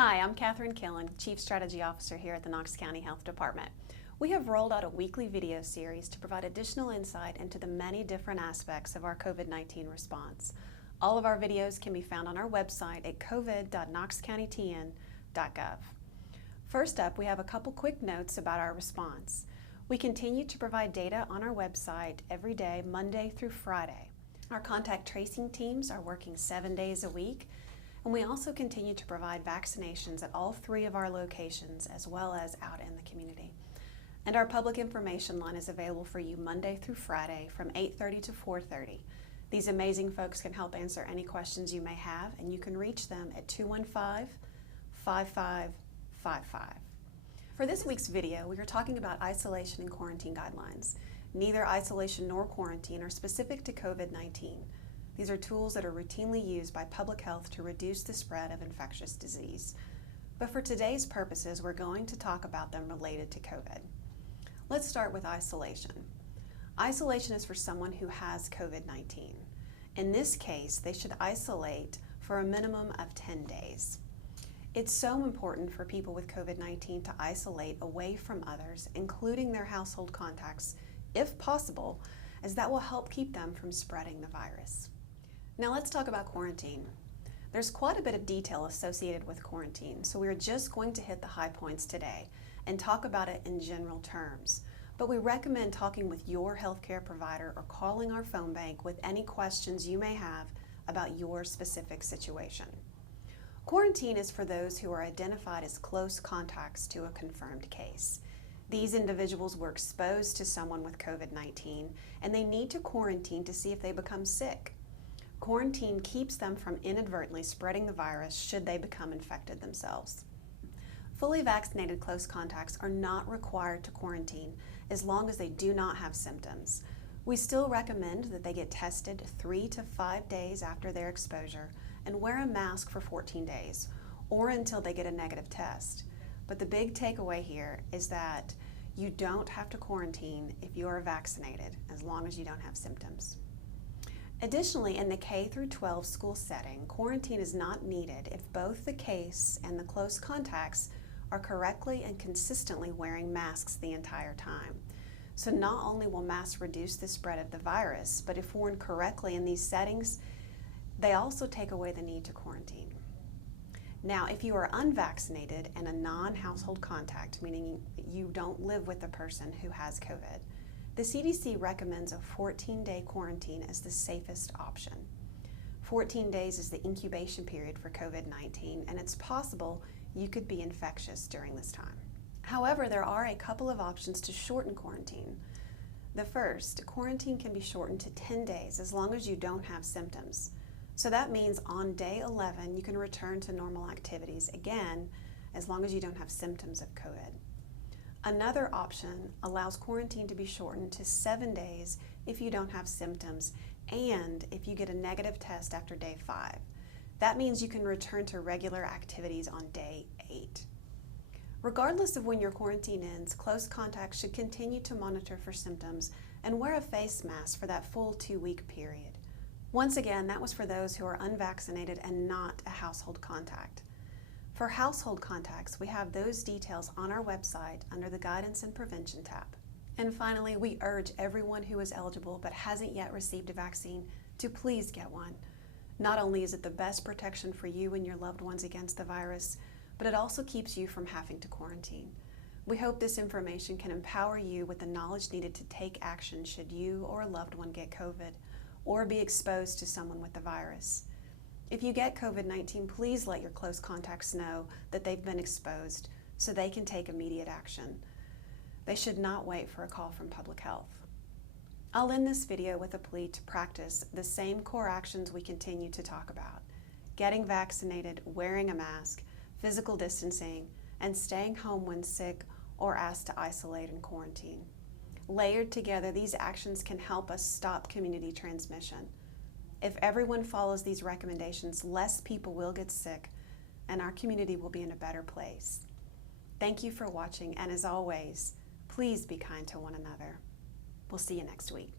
Hi, I'm Catherine Killen, Chief Strategy Officer here at the Knox County Health Department. We have rolled out a weekly video series to provide additional insight into the many different aspects of our COVID-19 response. All of our videos can be found on our website at covid.knoxcountytn.gov. First up, we have a couple quick notes about our response. We continue to provide data on our website every day, Monday through Friday. Our contact tracing teams are working 7 days a week, and we also continue to provide vaccinations at all 3 of our locations as well as out in the community. And our public information line is available for you Monday through Friday from 8:30 to 4:30. These amazing folks can help answer any questions you may have, and you can reach them at 215-5555. For this week's video, we are talking about isolation and quarantine guidelines. Neither isolation nor quarantine are specific to COVID-19. These are tools that are routinely used by public health to reduce the spread of infectious disease. But for today's purposes, we're going to talk about them related to COVID. Let's start with isolation. Isolation is for someone who has COVID-19. In this case, they should isolate for a minimum of 10 days. It's so important for people with COVID-19 to isolate away from others, including their household contacts, if possible, as that will help keep them from spreading the virus. Now let's talk about quarantine. There's quite a bit of detail associated with quarantine, so we're just going to hit the high points today and talk about it in general terms. But we recommend talking with your healthcare provider or calling our phone bank with any questions you may have about your specific situation. Quarantine is for those who are identified as close contacts to a confirmed case. These individuals were exposed to someone with COVID-19 and they need to quarantine to see if they become sick. Quarantine keeps them from inadvertently spreading the virus should they become infected themselves. Fully vaccinated close contacts are not required to quarantine as long as they do not have symptoms. We still recommend that they get tested 3 to 5 days after their exposure and wear a mask for 14 days or until they get a negative test. But the big takeaway here is that you don't have to quarantine if you are vaccinated as long as you don't have symptoms. Additionally, in the K through 12 school setting, quarantine is not needed if both the case and the close contacts are correctly and consistently wearing masks the entire time. So not only will masks reduce the spread of the virus, but if worn correctly in these settings, they also take away the need to quarantine. Now, if you are unvaccinated and a non-household contact, meaning you don't live with the person who has COVID, the CDC recommends a 14-day quarantine as the safest option. 14 days is the incubation period for COVID-19, and it's possible you could be infectious during this time. However, there are a couple of options to shorten quarantine. The first, quarantine can be shortened to 10 days as long as you don't have symptoms. So that means on day 11, you can return to normal activities again as long as you don't have symptoms of COVID. Another option allows quarantine to be shortened to 7 days if you don't have symptoms and if you get a negative test after day 5. That means you can return to regular activities on day 8. Regardless of when your quarantine ends, close contacts should continue to monitor for symptoms and wear a face mask for that full 2-week period. Once again, that was for those who are unvaccinated and not a household contact. For household contacts, we have those details on our website under the Guidance and Prevention tab. And finally, we urge everyone who is eligible but hasn't yet received a vaccine to please get one. Not only is it the best protection for you and your loved ones against the virus, but it also keeps you from having to quarantine. We hope this information can empower you with the knowledge needed to take action should you or a loved one get COVID or be exposed to someone with the virus. If you get COVID-19, please let your close contacts know that they've been exposed so they can take immediate action. They should not wait for a call from public health. I'll end this video with a plea to practice the same core actions we continue to talk about: getting vaccinated, wearing a mask, physical distancing, and staying home when sick or asked to isolate and quarantine. Layered together, these actions can help us stop community transmission. If everyone follows these recommendations, less people will get sick and our community will be in a better place. Thank you for watching, and as always, please be kind to one another. We'll see you next week.